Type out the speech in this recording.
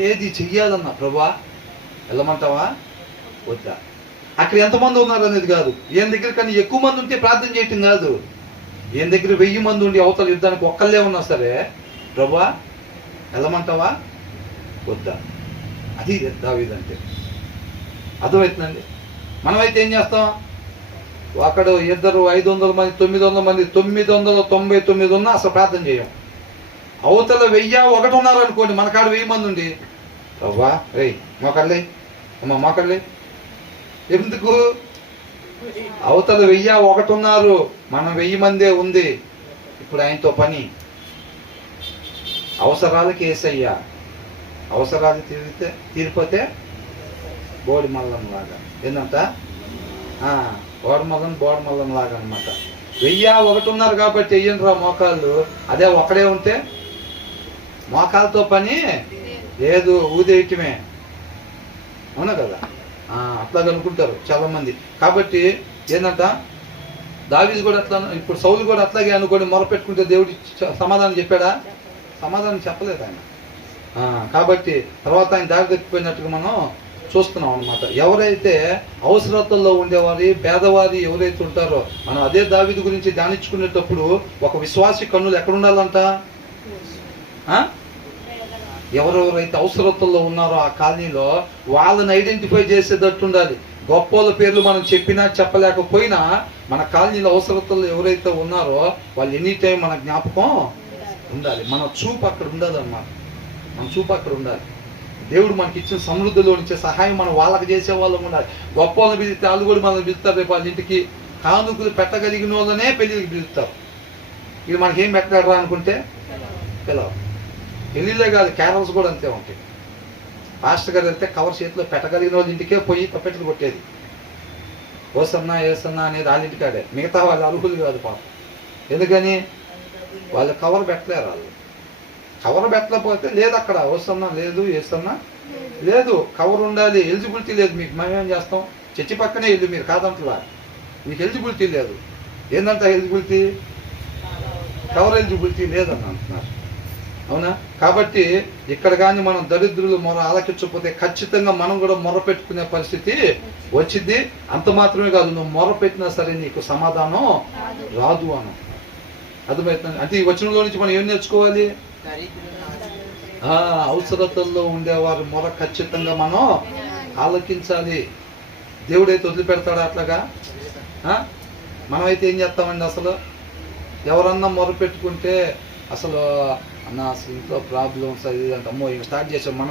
ఏది చెయ్యాలన్నా ప్రభా వెళ్ళమంటావా వద్దా? అక్కడ ఎంతమంది ఉన్నారు అనేది కాదు, ఈయన దగ్గర కానీ ఎక్కువ మంది ఉంటే ప్రార్థన చేయటం కాదు. ఈయన దగ్గర 1000 మంది ఉండి అవతల యుద్ధానికి ఒక్కళ్ళే ఉన్నా సరే ప్రభా వెళ్ళమంటావా వద్దా? అది దావీదు అంటే. అర్థమవుతుందండి? మనమైతే ఏం చేస్తాం? ఒకడు 200 500 మంది 900 మంది 999 ఉన్నా అసలు ప్రార్థన చేయం. అవతల 1001 ఉన్నారు అనుకోండి, మన కాడ 1000 మంది ఉండి ప్రభా రేయ్ మోకళ్ళే అమ్మ మోకళ్ళే. ఎందుకు? అవతల 1001 ఉన్నారు, మనం 1000 మందే ఉంది. ఇప్పుడు ఆయనతో పని. అవసరాలకి యేసయ్యా, అవసరాలు తీరిపోతే బోడి మల్లం లాగా. ఏంటంట? బోడి మల్లం లాగా అనమాట. 1001 ఉన్నారు కాబట్టి వెయ్యండిరా మోకాళ్ళు. అదే ఒకడే ఉంటే మోకాలతో పని లేదు, ఊదేయటమే. అవునా కదా? అట్లాగ అనుకుంటారు చాలా మంది. కాబట్టి ఏంటంట, దావీదు కూడా అట్లా, ఇప్పుడు సౌలు కూడా అట్లాగే అనుకోని మొరపెట్టుకుంటే దేవుడు సమాధానం చెప్పాడా? సమాధానం చెప్పలేదు ఆయన. కాబట్టి తర్వాత ఆయన దారి తప్పిపోయినట్టుగా మనం చూస్తున్నాం అనమాట. ఎవరైతే అవసరతల్లో ఉండేవారి పేదవారి ఎవరైతే ఉంటారో, మనం అదే దావీదు గురించి ధ్యానించుకునేటప్పుడు ఒక విశ్వాసి కన్నులు ఎక్కడ ఉండాలంట? ఎవరెవరైతే అవసరతల్లో ఉన్నారో ఆ కాలనీలో వాళ్ళని ఐడెంటిఫై చేసేటట్టు ఉండాలి. గొప్పోళ్ళ పేర్లు మనం చెప్పినా చెప్పలేకపోయినా మన కాలనీలో అవసరతల్లో ఎవరైతే ఉన్నారో వాళ్ళు ఎనీ టైం మన జ్ఞాపకం ఉండాలి. మన చూపు అక్కడ ఉండాలన్నమాట. మన చూపు అక్కడ ఉండాలి. దేవుడు మనకి ఇచ్చిన సమృద్ధిలో ఇచ్చే సహాయం మనం వాళ్ళకి చేసే వాళ్ళం ఉండాలి. గొప్ప వాళ్ళని పిలిస్తే వాళ్ళు కూడా మనల్ని పిలుస్తారు. రేపు వాళ్ళ ఇంటికి కానుకలు పెట్టగలిగిన వాళ్ళనే పెళ్ళికి పిలుస్తారు. ఇది మనకేం పెట్టగలరా అనుకుంటే పిలవరు. పెళ్ళిళ్ళే కాదు, క్యారల్స్ కూడా అంతే ఉంటాయి. పాస్టర్ గారు వెళ్తే కవర్ చేతిలో పెట్టగలిగిన వాళ్ళ ఇంటికే పోయి తప్పెట్లు కొట్టేది. ఓసన్నా ఏసన్నా అనేది వాళ్ళ ఇంటికాడే. మిగతా వాళ్ళు అర్హులు కాదు పాపం. ఎందుకని? వాళ్ళు కవర్ పెట్టలేరు. వాళ్ళు కవర్ పెట్టలేకపోతే లేదు, అక్కడ ఓసన్నా లేదు, ఏసన్నా లేదు, కవర్ ఉండాలి. ఎలిజిబిలిటీ లేదు మీకు. మేమేం చేస్తాం? చర్చి పక్కనే ఇల్లు, మీరు కాదంటలా. మీకు ఎలిజిబిలిటీ లేదు. ఏంటంటే ఎలిజిబిలిటీ కవర్ ఎలిజిబిలిటీ లేదని అంటున్నారు. అవునా? కాబట్టి ఇక్కడ కానీ మనం దరిద్రులు మొర ఆలకించకపోతే ఖచ్చితంగా మనం కూడా మొర పెట్టుకునే పరిస్థితి వచ్చింది. అంత మాత్రమే కాదు, నువ్వు మొర పెట్టినా సరే నీకు సమాధానం రాదు అను. అర్థమవుతుంది? అంటే ఈ వచనంలో నుంచి మనం ఏం నేర్చుకోవాలి? అవసరతల్లో ఉండేవారు మొర ఖచ్చితంగా మనం ఆలకించాలి. దేవుడైతే వదిలిపెడతాడా అట్లాగా? మనమైతే ఏం చేస్తామండి? అసలు ఎవరన్నా మొర పెట్టుకుంటే అసలు అసలు ఇంట్లో ప్రాబ్లమ్స్ అది అంటే అమ్మో స్టార్ట్ చేసాం మనం.